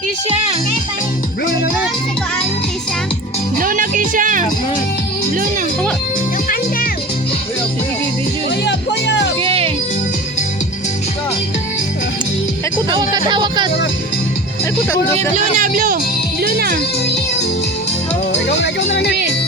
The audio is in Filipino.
Kisha. Blue na naman. Blue na, Kisha. Blue na. Hawa. Puyog, puyog. Okay. Ay, kuta. Hawak ka. Ay, kuta. Blue na, blue. Blue na. Oh, ikaw na lang. Okay.